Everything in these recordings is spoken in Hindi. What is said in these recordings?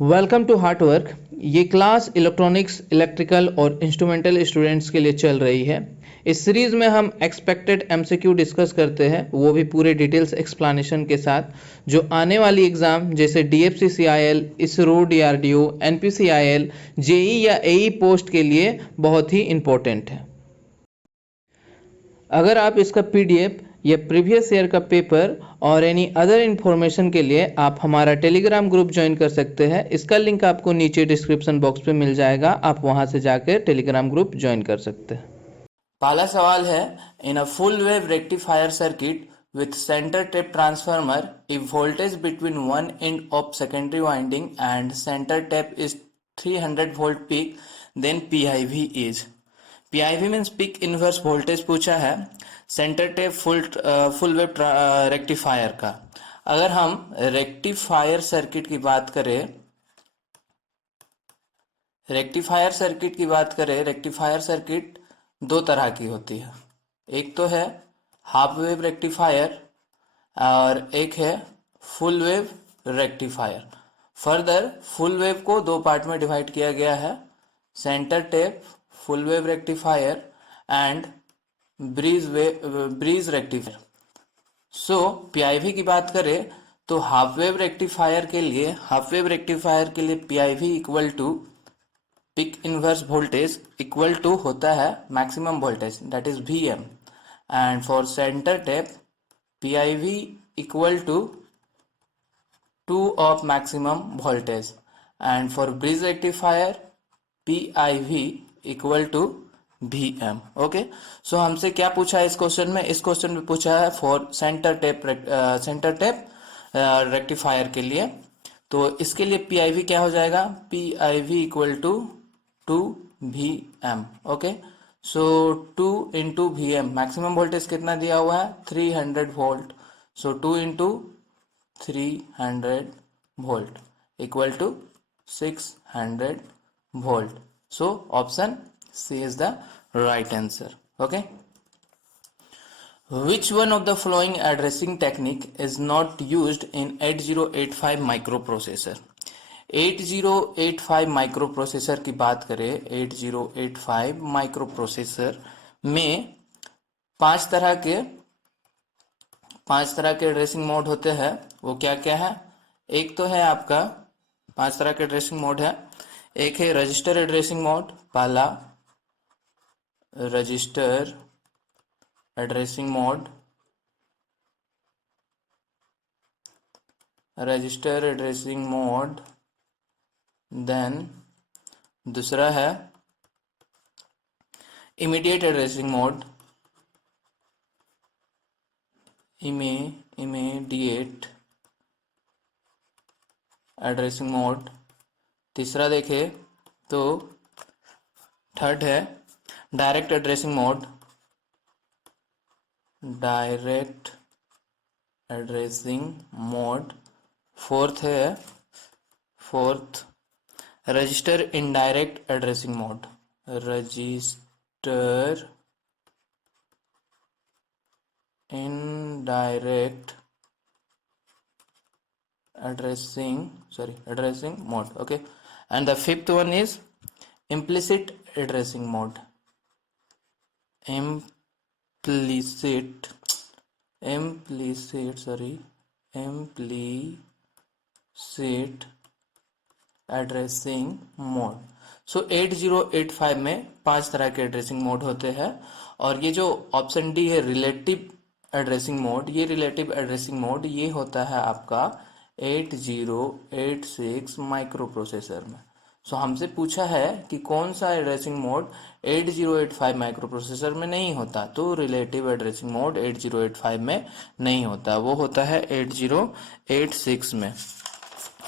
Welcome to heart work. ये क्लास इलेक्ट्रॉनिक्स, इलेक्ट्रिकल और इंस्ट्रूमेंटल स्टूडेंट्स के लिए चल रही है। इस सीरीज़ में हम एक्सपेक्टेड एमसीक्यू डिस्कस करते हैं, वो भी पूरे डिटेल्स एक्सप्लेनेशन के साथ, जो आने वाली एग्ज़ाम जैसे DFCCIL, ISRO, DRDO, NPCIL, JE या एई पोस्ट के लिए बहुत ही इम्पोर्टेंट है। अगर आप इसका पीडीएफ या प्रीवियस ईयर का पेपर और एनी अदर इन्फॉर्मेशन के लिए आप हमारा टेलीग्राम ग्रुप ज्वाइन कर सकते हैं। इसका लिंक आपको नीचे डिस्क्रिप्शन बॉक्स पे मिल जाएगा, आप वहां से जाकर टेलीग्राम ग्रुप ज्वाइन कर सकते हैं। पहला सवाल है, in a full wave rectifier circuit with center tap transformer, if voltage between one end of secondary winding and center tap is 300 volt peak, then PIV is. PIV means peak inverse voltage पूछा है centre tap full wave rectifier का। अगर हम रेक्टिफायर सर्किट की बात करें, रेक्टिफायर सर्किट दो तरह की होती है। एक तो है हाफ वेव रेक्टिफायर और एक है full wave rectifier. Further full wave को दो पार्ट में डिवाइड किया गया है, centre tap full wave rectifier and bridge rectifier. So PIV की बात करें तो हाफ वेव रेक्टिफायर के लिए PIV equal to peak inverse voltage equal to होता है maximum voltage, that is VM, and for centre tap PIV equal to 2 of maximum voltage, and for bridge rectifier PIV equal to VM. Okay, so हमसे क्या पूछा है इस क्वेश्चन में? इस क्वेश्चन में पूछा है फॉर सेंटर टेप रेक्टिफायर के लिए। तो इसके लिए PIV क्या हो जाएगा? PIV equal to 2VM। Okay, so 2 into VM, maximum voltage कितना दिया हुआ है? 300 volt. So 2 into 300 volt equal to 600 volt. So option C is the right answer. Okay, which one of the following addressing technique is not used in 8085 microprocessor? 8085 microprocessor की बात करें, 8085 माइक्रोप्रोसेसर में पांच तरह के एड्रेसिंग मोड होते हैं। वो क्या क्या है? एक तो है आपका, पांच तरह के एड्रेसिंग मोड है। एक है रजिस्टर एड्रेसिंग मोड, पहला रजिस्टर एड्रेसिंग मोड, देन दूसरा है immediate addressing mode, immediate addressing mode. तीसरा देखे तो थर्ड है direct addressing mode, fourth register indirect addressing mode, addressing mode. Okay, and the fifth one is implicit addressing mode, implicit addressing mode. So 8085 में पांच तरह के एड्रेसिंग मोड होते हैं, और ये जो ऑप्शन डी है रिलेटिव एड्रेसिंग मोड, ये होता है आपका 8086 माइक्रोप्रोसेसर में। सो हमसे पूछा है कि कौन सा एड्रेसिंग मोड 8085 माइक्रोप्रोसेसर में नहीं होता, तो रिलेटिव एड्रेसिंग मोड 8085 में नहीं होता, वो होता है 8086 में।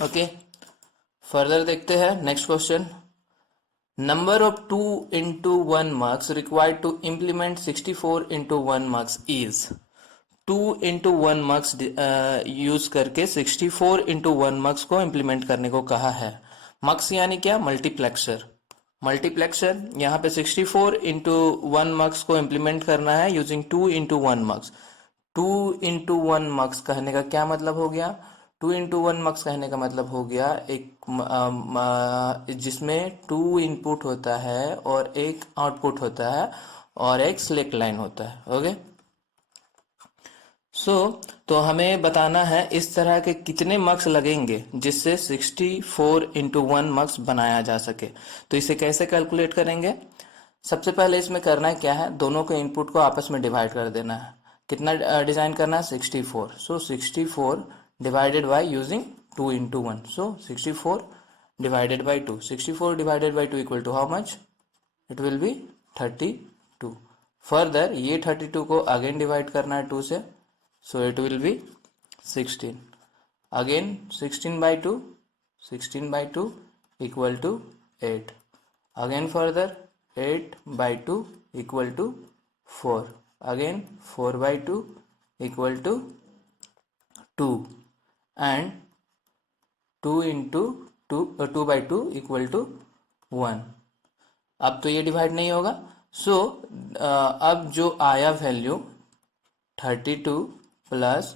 ओके, फर्दर देखते हैं next question. Number of 2 into 1 mux required to implement 64 into 1 mux is। 2 into 1 mux use करके 64 into 1 mux को इम्प्लीमेंट करने को कहा है। मक्स यानी क्या? मल्टीप्लेक्सर। यहाँ पे 64 into 1 mux को इम्प्लीमेंट करना है using 2 into 1 mux। 2 into 1 mux कहने का क्या मतलब हो गया? 2 × 1 मक्स कहने का मतलब हो गया जिसमें 2 इनपुट होता है और एक आउटपुट होता है और एक सिलेक्ट लाइन होता है। ओके, तो हमें बताना है इस तरह के कितने मक्स लगेंगे जिससे 64 × 1 मक्स बनाया जा सके। तो इसे कैसे कैलकुलेट करेंगे? सबसे पहले इसमें करना है क्या है, दोनों के इनपुट को आपस में डिवाइड कर देना है। कितना डिजाइन करना है? 64। So 64 divided by using 2 × 1। So 64 divided by 2। 64 divided by 2 equal to how much? It will be 32। Further ये 32 को अगेन डिवाइड करना है 2 से, so it will be 16. Again 16 by 2, 16 by 2 equal to 8. Again further 8 by 2 equal to 4. Again 4 by 2 equal to 2 and 2 into 2 by 2 equal to 1. अब तो ये डिवाइड नहीं होगा। सो अब जो आया value 32 plus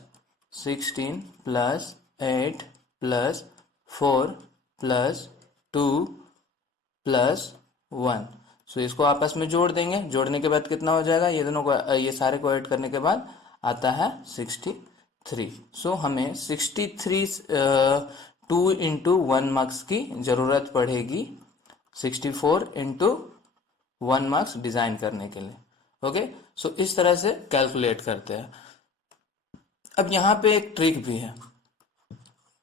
16 plus 8 plus 4 plus 2 plus 1, सो इसको आपस में जोड़ देंगे। जोड़ने के बाद कितना हो जाएगा? ये दोनों को, ये सारे को ऐड करने के बाद आता है 63। सो हमें 63 2 × 1 मक्स की जरूरत पड़ेगी 64 × 1 मक्स डिजाइन करने के लिए। ओके, सो इस तरह से कैलकुलेट करते हैं। अब यहाँ पे एक ट्रिक भी है।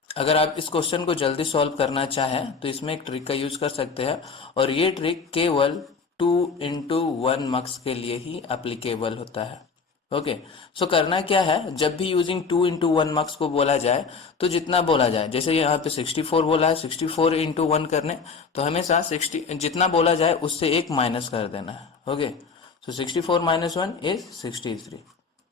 अगर आप इस क्वेश्चन को जल्दी सॉल्व करना चाहें तो इसमें एक ट्रिक का यूज कर सकते हैं, और ये ट्रिक केवल 2 × 1 मक्स के लिए ही एप्लीकेबल होता है। ओके, सो करना क्या है, जब भी यूजिंग 2 × 1 मक्स को बोला जाए तो जितना बोला जाए, जैसे यहाँ पे 64 बोला है, 64 × 1 करने, तो हमेशा 60 जितना बोला जाए उससे एक माइनस कर देना है। Okay, so 64 - 1 is 63।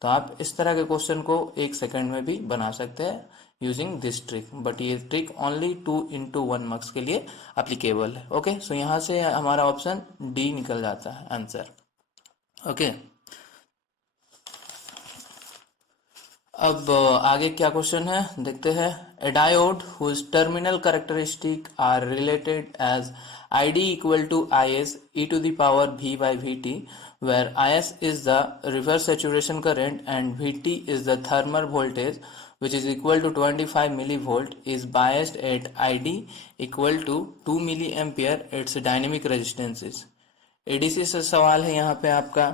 तो आप इस तरह के क्वेश्चन को 1 सेकंड में भी बना सकते हैं यूजिंग दिस ट्रिक, बट ये ट्रिक ओनली 2 × 1 मक्स के लिए एप्लीकेबल है। ओके, सो यहाँ से हमारा ऑप्शन डी निकल जाता है आंसर। ओके, अब आगे क्या क्वेश्चन है देखते हैं। A diode whose terminal characteristic are related as ID = IS e⁻ V/VT, where IS is the reverse saturation current and VT is the thermal voltage, which is equal to 25 millivolt, is biased at ID = 2 milliampere. Its dynamic resistance is। ADC से सवाल है यहाँ पे आपका।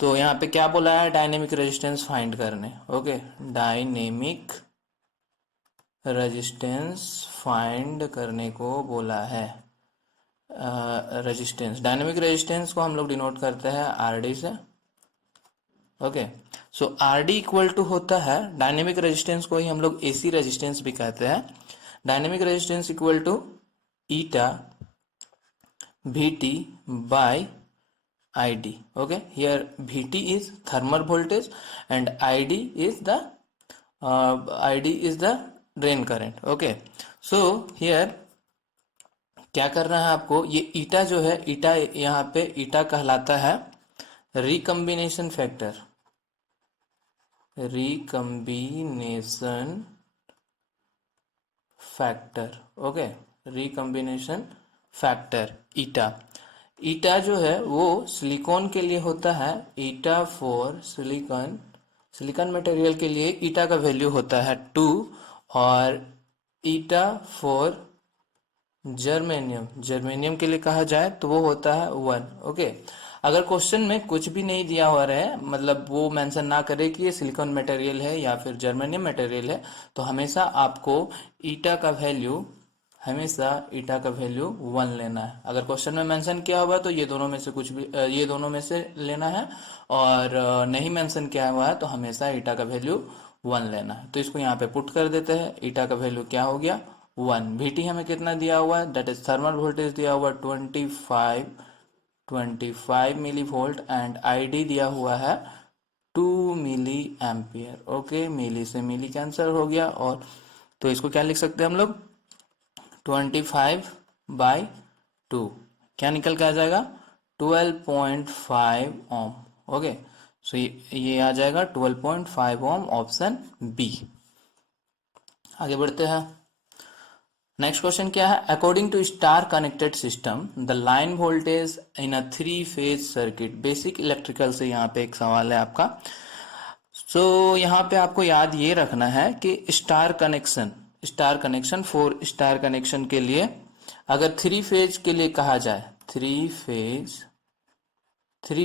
तो यहाँ पे क्या बोला है? डायनेमिक रेजिस्टेंस फाइंड करने। ओके, डायनेमिक रेजिस्टेंस फाइंड करने को बोला है। रेजिस्टेंस, डायनेमिक रेजिस्टेंस को हम लोग डिनोट करते हैं आरडी से। Okay, so RD equal to होता है, डायनेमिक रेजिस्टेंस को ही हम लोग एसी रेजिस्टेंस भी कहते हैं। Dynamic resistance equal to eta VT by ID. Okay, here VT is thermal voltage and ID is the drain current. Okay, so here क्या करना है आपको, ये ईटा जो है, ईटा यहाँ पे ईटा कहलाता है recombination factor. Recombination factor, okay, recombination factor eta. Eta जो है वो सिलिकॉन के लिए होता है, eta for silicon, silicon material के लिए ईटा का वैल्यू होता है 2, और ईटा फॉर जर्मेनियम, जर्मेनियम के लिए कहा जाए तो वो होता है 1। ओके, अगर क्वेश्चन में कुछ भी नहीं दिया हुआ रहे, मतलब वो मेंशन ना करे कि ये सिलिकॉन मटेरियल है या फिर जर्मेनियम मटेरियल है, तो हमेशा आपको ईटा का वैल्यू, हमेशा ईटा का वैल्यू 1 लेना है। अगर क्वेश्चन में मेंशन किया हुआ है तो ये दोनों में से कुछ भी, ये दोनों में से लेना है, और नहीं मेंशन किया हुआ है तो हमेशा ईटा का वैल्यू 1 लेना है। तो इसको यहाँ पे पुट कर देते हैं। ईटा का वैल्यू क्या हो गया? 1। VT हमें कितना दिया हुआ है? दैट इज थर्मल वोल्टेज दिया हुआ 25 मिली वोल्ट, एंड ID दिया हुआ है 2 मिली एम्पियर। ओके, मिली से मिली कैंसिल हो गया, और तो इसको क्या लिख सकते हैं हम लोग? 25/2 क्या निकल के आ जाएगा? 12.5 ओम। ओके, सो ये आ जाएगा 12.5 ओम, ऑप्शन बी। आगे बढ़ते हैं। नेक्स्ट क्वेश्चन क्या है? According to star connected system the line voltage in a 3 phase circuit. Basic electrical से यहाँ पे एक सवाल है आपका। यहाँ पे आपको याद ये रखना है कि स्टार कनेक्शन 4 स्टार कनेक्शन के लिए अगर 3 फेज के लिए कहा जाए, थ्री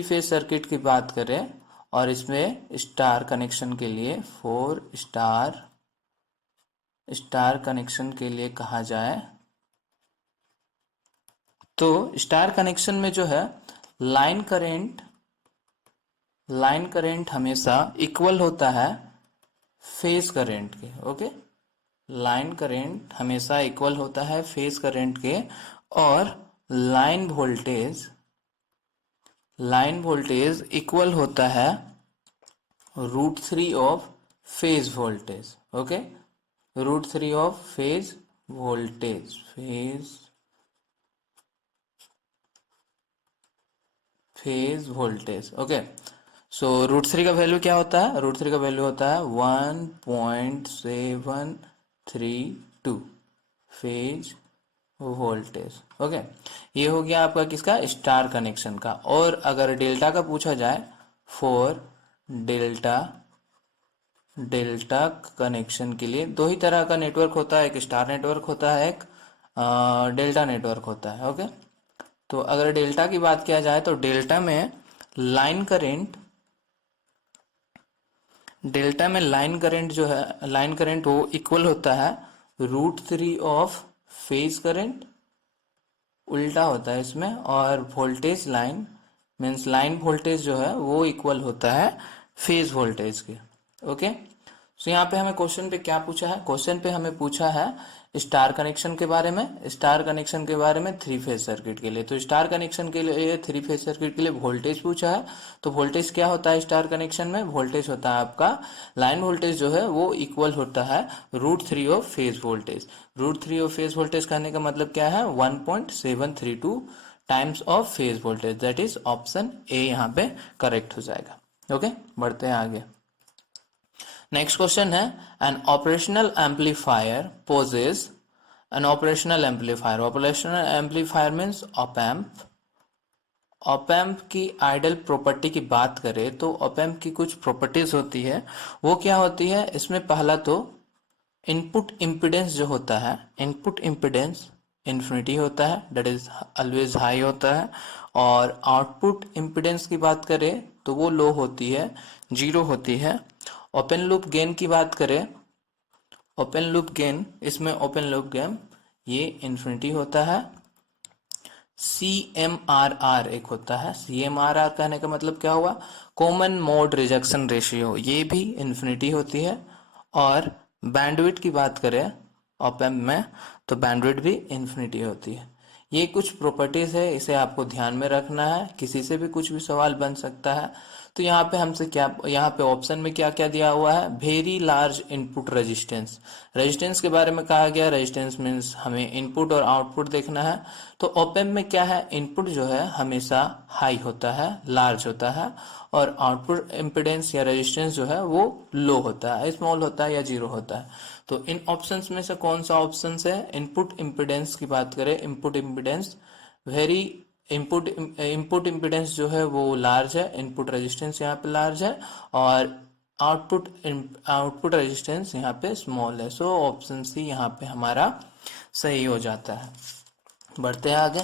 फेज सर्किट की बात करें और इसमें स्टार कनेक्शन के लिए 4 स्टार कनेक्शन के लिए कहा जाए, तो स्टार कनेक्शन में जो है लाइन करंट हमेशा इक्वल होता है फेज करंट के। ओके, लाइन करंट हमेशा इक्वल होता है फेज करंट के, और लाइन वोल्टेज इक्वल होता है √3 of phase voltage. Okay, √3 of phase voltage. Okay, so √3 का वैल्यू क्या होता है? √3 का वैल्यू होता है 1.732 फेज वोल्टेज। ओके, ये हो गया आपका किसका? स्टार कनेक्शन का। और अगर डेल्टा का पूछा जाए, फॉर डेल्टा कनेक्शन के लिए 2 ही तरह का नेटवर्क होता है, एक स्टार नेटवर्क होता है, एक डेल्टा नेटवर्क होता है। ओके, तो अगर डेल्टा की बात किया जाए तो डेल्टा में लाइन करंट जो है, लाइन करंट वो इक्वल होता है √3 ऑफ फेज करंट, उल्टा होता है इसमें, और वोल्टेज लाइन वोल्टेज जो है वो इक्वल होता है फेज वोल्टेज के। ओके, सो यहाँ पे हमें क्वेश्चन पे क्या पूछा है? क्वेश्चन पे हमें पूछा है स्टार कनेक्शन के बारे में, 3 फेज सर्किट के लिए। तो स्टार कनेक्शन के लिए 3 फेज सर्किट के लिए वोल्टेज पूछा है। तो वोल्टेज क्या होता है स्टार कनेक्शन में? वोल्टेज होता है आपका, लाइन वोल्टेज जो है वो इक्वल होता है √3 of phase voltage. √3 of phase voltage कहने का मतलब क्या है? 1.732 times of phase voltage. That is option A यहाँ पे करेक्ट हो जाएगा। ओके, बढ़ते हैं आगे। नेक्स्ट क्वेश्चन है, an operational amplifier operational amplifier means opamp की आइडल प्रॉपर्टी की बात करें तो ऑपैम्प की कुछ प्रॉपर्टीज होती है। वो क्या होती है? इसमें पहला तो इनपुट इम्पीडेंस जो होता है, इनपुट इम्पीडेंस इन्फिनिटी होता है, दैट इज ऑलवेज हाई होता है। और आउटपुट इम्पीडेंस की बात करें तो वो लो होती है, 0 होती है। ओपन लूप गेन की बात करें, इसमें ओपन लूप गेन ये इन्फिनिटी होता है। CMRR एक होता है, CMRR कहने का मतलब क्या हुआ? कॉमन मोड रिजेक्शन रेशियो, ये भी इन्फिनिटी होती है। और बैंडविड्थ की बात करें ऑपएम्प में तो बैंडविड्थ भी इन्फिनिटी होती है। ये कुछ प्रॉपर्टीज है, इसे आपको ध्यान में रखना है, किसी से भी कुछ भी सवाल बन सकता है। तो यहाँ पे हमसे क्या, यहाँ पे ऑप्शन में क्या क्या दिया हुआ है? वेरी लार्ज इनपुट रेजिस्टेंस के बारे में कहा गया। रेजिस्टेंस मीन्स हमें इनपुट और आउटपुट देखना है। तो ऑपएम्प में क्या है? इनपुट जो है हमेशा हाई होता है, लार्ज होता है, और आउटपुट इम्पिडेंस या रेजिस्टेंस जो है वो लो होता है, स्मॉल होता है या 0 होता है। तो इन ऑप्शंस में से कौन सा ऑप्शन है? इनपुट इम्पिडेंस की बात करें, इनपुट इम्पिडेंस इनपुट इम्पिडेंस जो है वो लार्ज है, इनपुट रेजिस्टेंस यहाँ पे लार्ज है, और आउटपुट रेजिस्टेंस यहाँ पे स्मॉल है। सो ऑप्शन सी यहाँ पे हमारा सही हो जाता है। बढ़ते हैं आगे।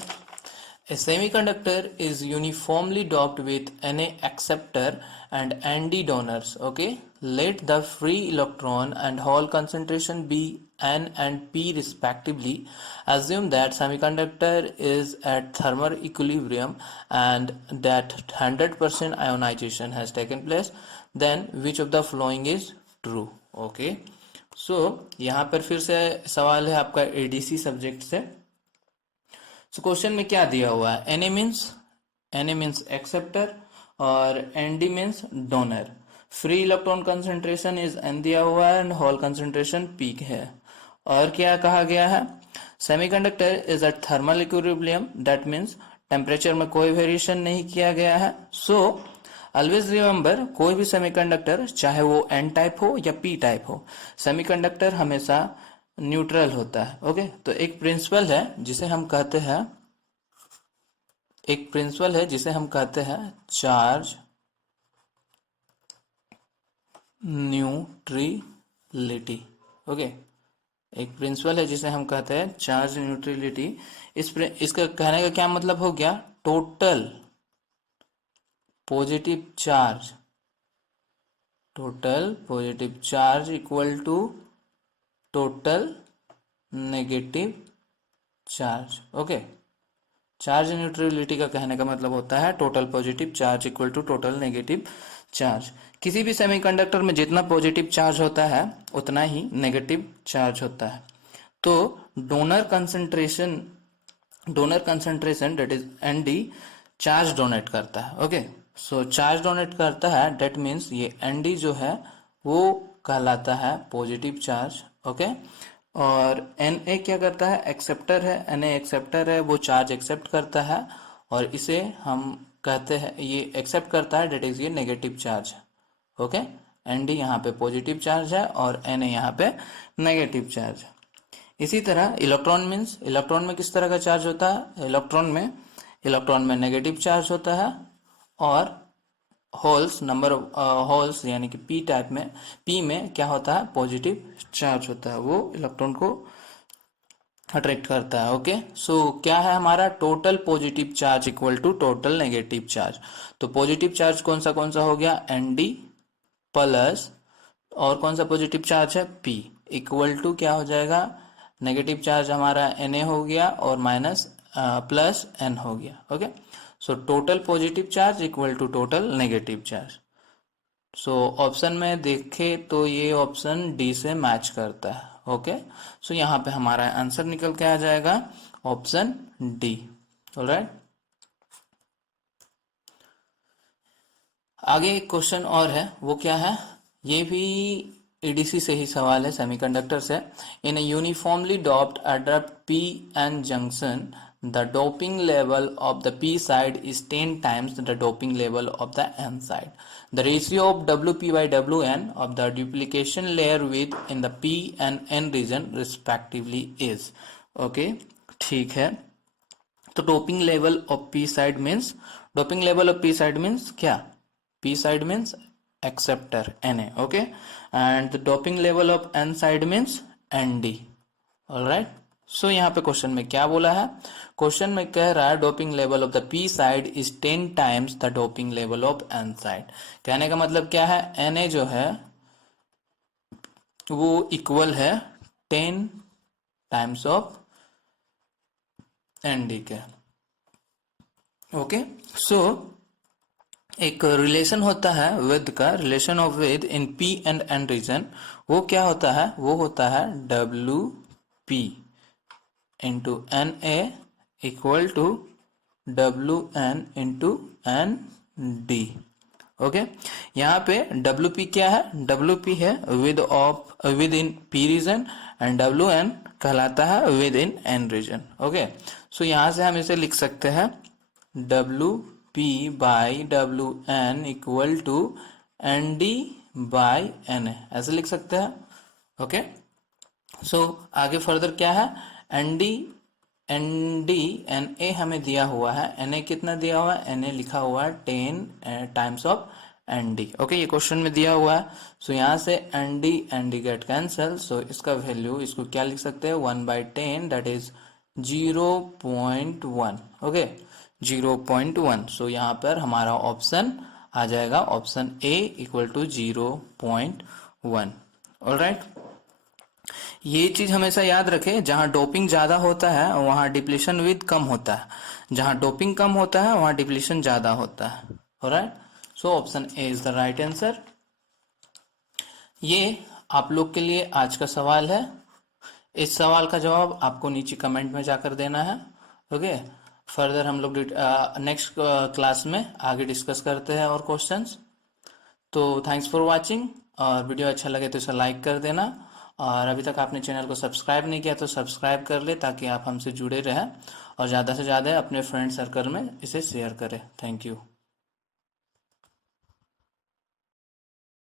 A semiconductor is uniformly doped with Na acceptor and Nd donors. Okay, let the free electron and hole concentration be N and P respectively. Assume that semiconductor is at thermal equilibrium and that 100% ionization has taken place. Then which of the following is true? Okay, so यहाँ पर फिर से सवाल है आपका ADC सब्जेक्ट से। तो क्वेश्चन में क्या दिया हुआ है? Na मीन्स एक्सेप्टर और Nd means donor. Free electron concentration is N दिया हुआ है एंड होल कंसंट्रेशन P है। और क्या कहा गया है? Semiconductor is at thermal equilibrium, that means temperature में कोई वेरिएशन नहीं किया गया है। सो ऑलवेज रिमेंबर, कोई भी सेमीकंडक्टर चाहे वो एन टाइप हो या पी टाइप हो, सेमीकंडक्टर हमेशा न्यूट्रल होता है। ओके, तो एक प्रिंसिपल है जिसे हम कहते हैं चार्ज न्यूट्रिलिटी। ओके, एक प्रिंसिपल है जिसे हम कहते हैं चार्ज न्यूट्रिलिटी। इसका कहने का क्या मतलब हो गया, total positive charge equal to total negative charge. Okay, charge neutrality का कहने का मतलब होता है total positive charge equal to total negative charge. किसी भी सेमीकंडक्टर में जितना पॉजिटिव चार्ज होता है उतना ही नेगेटिव चार्ज होता है। तो donor concentration that is Nd charge donate करता है। ओके, सो चार्ज डोनेट करता है, दैट मीन्स ये Nd जो है वो कहलाता है पॉजिटिव चार्ज। ओके, और Na क्या करता है, एक्सेप्टर है। Na एक्सेप्टर है, वो चार्ज एक्सेप्ट करता है और इसे हम कहते हैं, ये एक्सेप्ट करता है, डेट इज ये नेगेटिव चार्ज। ओके, Nd यहाँ पे पॉजिटिव चार्ज है और Na यहाँ पे नेगेटिव चार्ज है। इसी तरह इलेक्ट्रॉन में किस तरह का चार्ज होता है, इलेक्ट्रॉन में नेगेटिव चार्ज होता है और होल्स, नंबर ऑफ होल्स यानी कि पी में क्या होता है, पॉजिटिव चार्ज होता है, वो इलेक्ट्रॉन को अट्रैक्ट करता है। ओके, सो क्या है हमारा, total positive charge equal to total negative charge. तो पॉजिटिव चार्ज कौन सा हो गया, Nd प्लस, और कौन सा पॉजिटिव चार्ज है, P, इक्वल टू क्या हो जाएगा, नेगेटिव चार्ज हमारा Na हो गया और माइनस प्लस N हो गया। Okay, so total positive charge equal to total negative charge. So option में देखें तो ये ऑप्शन डी से मैच करता है। ओके, सो यहाँ पे हमारा आंसर निकल के आ जाएगा ऑप्शन डी। ऑलराइट, आगे एक क्वेश्चन और है, वो क्या है, ये भी एडीसी से ही सवाल है, सेमीकंडक्टर से। In uniformly doped abrupt P N junction the doping level of the p side is 10 times the doping level of the n side. The ratio of Wp by Wn of the duplication layer width in the p and n region respectively is. Okay, ठीक है, तो doping level of P side means, क्या, P side means acceptor Na. Okay, and the doping level of n side means Nd. Alright, so यहाँ पे क्वेश्चन में क्या बोला है, क्वेश्चन में कह रहा है doping level of the P side is 10 times the doping level of N side. कहने का मतलब क्या है, Na जो है वो इक्वल है 10 टाइम्स ऑफ Nd के। ओके, सो एक रिलेशन होता है विद का, relation of width in P and N region, वो क्या होता है, वो होता है Wp into Na equal to Wn into Nd। Okay, यहाँ पे Wp क्या है, Wp है width in P region and Wn कहलाता है width in N region. Okay, so यहाँ से हम इसे लिख सकते हैं Wp by Wn equal to Nd बाई Na, ऐसे लिख सकते हैं। ओके, सो आगे फर्दर क्या है, Na हमें दिया हुआ है, Na कितना दिया हुआ है, Na लिखा हुआ है 10 टाइम्स ऑफ Nd। ओके, ये क्वेश्चन में दिया हुआ है, सो यहाँ से Nd गेट कैंसल, सो इसका वैल्यू, इसको क्या लिख सकते हैं, 1/10 दैट इज 0.1। ओके, 0.1, सो यहाँ पर हमारा ऑप्शन आ जाएगा option A equal to 0.1। Alright, ये चीज हमेशा याद रखें, जहां डोपिंग ज्यादा होता है वहां डिप्लीशन विद कम होता है, जहां डोपिंग कम होता है वहां डिप्लीशन ज्यादा होता है। Alright, so option A is the right answer. ये आप लोग के लिए आज का सवाल है, इस सवाल का जवाब आपको नीचे कमेंट में जाकर देना है। ओके, फर्दर हम लोग नेक्स्ट क्लास में आगे डिस्कस करते हैं और क्वेश्चंस। तो थैंक्स फॉर वाचिंग, और वीडियो अच्छा लगे तो इसे लाइक कर देना, और अभी तक आपने चैनल को सब्सक्राइब नहीं किया तो सब्सक्राइब कर ले, ताकि आप हमसे जुड़े रहें और ज़्यादा से ज़्यादा अपने फ्रेंड सर्कल में इसे शेयर करें। Thank you.